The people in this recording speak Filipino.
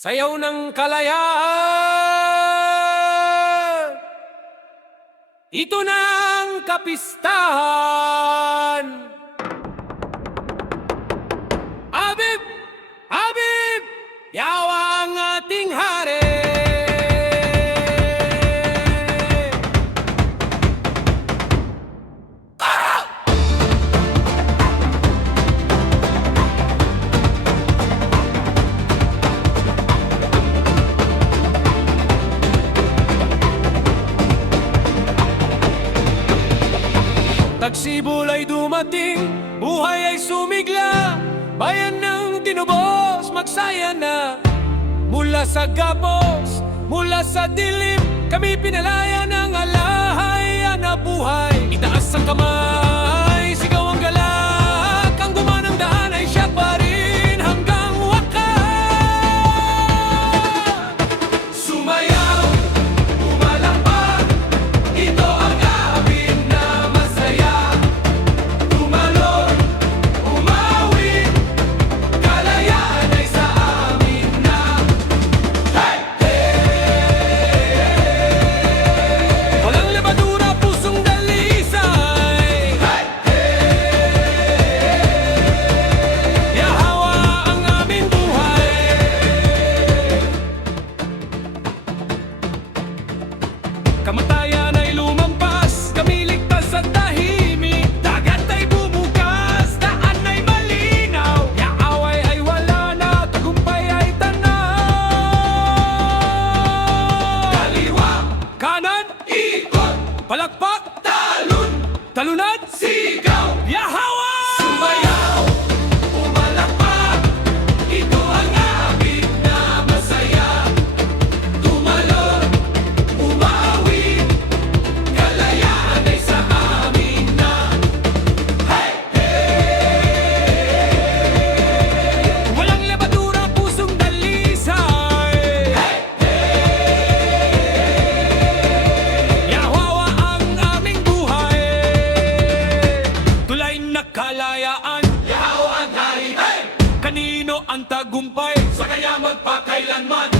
Sayaw ng kalayaan, ito na ang kapistahan. Abib, Abib, yawa ang ating hari. Tagsibol ay dumating, buhay ay sumigla, bayan ng tinubos, magsaya na. Mula sa gapos, mula sa dilim, kami pinalaya ng alahaya na buhay. Itaas ang kamay, sigaw ang galak, ang gumanang daan ay siya pa rin hanggang wakas. Sumayaw, umalakpak, ito ang amin na masaya. Tumalon, umawit, kalayaan ay sa amin na. Hey! Hey! Walang lebadura, pusong dalisay. Hey! Hey! Yahawa ang aming buhay. Kamatayan ay lumampas, kami ligtas at tahimik. Dagat ay bumukas, daan ay malinaw. Yaaway ay wala na, tagumpay ay tanaw. Kaliwa, kanan, ikot, palakpak, talon, talunad, sigaw, yahawa! Sumayaw, umalakpak, ito ang abig na masaya. Tumalon, umawit, kalayaan ay sa amin na. Hey! Hey! Walang lebadura, pusong dalisay. Hey! Hey! Yahawa ang aming buhay, tulay na kalayaan. Yahawa ang hari, hey! Kanino ang tagumpay? Sa kanya magpakailanman.